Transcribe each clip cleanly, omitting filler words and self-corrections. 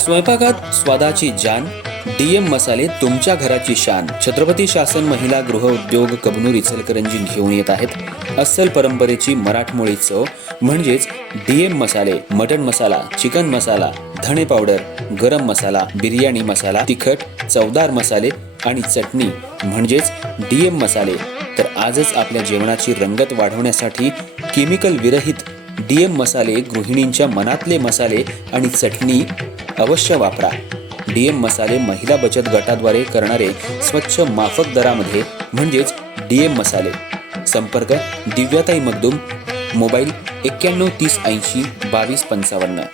स्वयंपाकात स्वादाची जान, डीएम मसाले तुमच्या घराची शान. छत्रपती शासन महिला गृह उद्योग कबनूर इचलकरंजी घेऊन येत आहेत अस्सल परंपरेची मराठमोळी चव म्हणजेच डीएम मसाले. मटन मसाला, चिकन मसाला, धणे पावडर, गरम मसाला, बिर्याणी मसाला, तिखट चवदार मसाले आणि चटणी म्हणजेच डीएम मसाले. तर आजच आपल्या जेवणाची रंगत वाढवण्यासाठी केमिकल विरहित डीएम मसाले, गृहिणींच्या मनातले मसाले आणि चटणी अवश्य वापरा. डीएम मसाले महिला बचत गटाद्वारे करणारे स्वच्छ माफक दरामध्ये म्हणजेच डीएम मसाले. संपर्क दिव्याताई मगदूम, मोबाईल 91 30 80 22 55.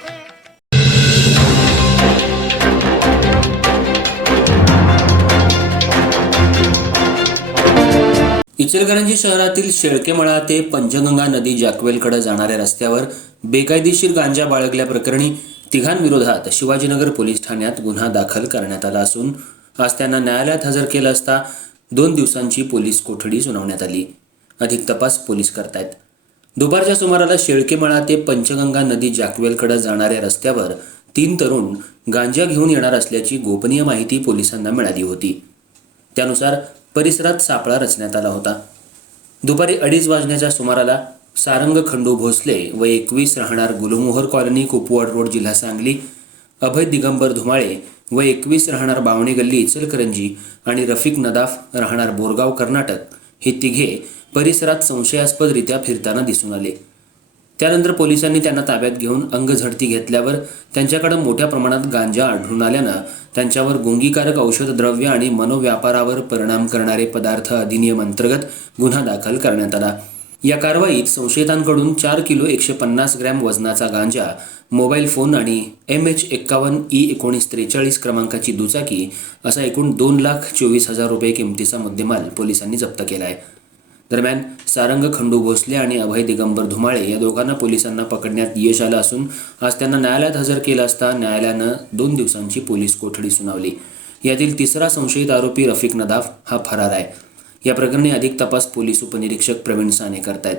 इचलकरंजी शहरातील शेळकेमळा ते पंचगंगा नदी जॅकवेलकडे जाणाऱ्या रस्त्यावर बेकायदेशीर गांजा बाळगल्याप्रकरणी तिघांविरोधात शिवाजीनगर पोलीस ठाण्यात गुन्हा दाखल करण्यात आला असून आज त्यांना न्यायालयात हजर केलं असता 2 दिवसांची पोलीस कोठडी सुनावण्यात आली. अधिक तपास पोलीस करतायत. दुपारच्या सुमाराला शेळकेमळा ते पंचगंगा नदी जॅकवेलकडे जाणाऱ्या रस्त्यावर 3 तरुण गांजा घेऊन येणार असल्याची गोपनीय माहिती पोलिसांना मिळाली होती. त्यानुसार परिसरात सापळा रचण्यात आला होता. दुपारी 2:30 वाजण्याच्या सुमाराला सारंग खंडू भोसले व 21 राहणार गुलमोहर कॉलनी, कुपवाड रोड, जिल्हा सांगली, अभय दिगंबर धुमाळे व 21 राहणार बावणे गल्ली, इचलकरंजी आणि रफिक नदाफ राहणार बोरगाव, कर्नाटक हे तिघे परिसरात संशयास्पदरित्या फिरताना दिसून आले. त्यानंतर पोलिसांनी त्यांना ताब्यात घेऊन अंगझडती घेतल्यावर त्यांच्याकडे मोठ्या प्रमाणात गांजा आढळून आल्यानं त्यांच्यावर गुंगीकारक औषधद्रव्य आणि मनोव्यापारावर परिणाम करणारे पदार्थ अधिनियम अंतर्गत गुन्हा दाखल करण्यात आला. या कारवाईत संशयितांकडून 4 किलो 150 ग्रॅम वजनाचा गांजा, मोबाईल फोन आणि MH51E1943 क्रमांकाची दुचाकी असा एकूण 2,24,000 रुपये किमतीचा मुद्देमाल पोलिसांनी जप्त केला आहे. दरम्यान सारंग खंडू भोसले आणि अभय दिगंबर धुमाळे या दोघांना पोलिसांना पकडण्यात यश आलं असून आज त्यांना न्यायालयात हजर केलं असता न्यायालयानं 2 दिवसांची पोलीस कोठडी सुनावली. यातील तिसरा संशयित आरोपी रफिक नदाफ हा फरार आहे. या प्रकरणी अधिक तपास पोलीस उपनिरीक्षक प्रवीण साने करतायत.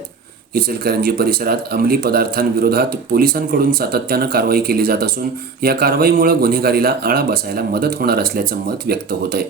इचलकरंजी परिसरात अंमली पदार्थांविरोधात पोलिसांकडून सातत्यानं कारवाई केली जात असून या कारवाईमुळे गुन्हेगारीला आळा बसायला मदत होणार असल्याचं मत व्यक्त होत आहे.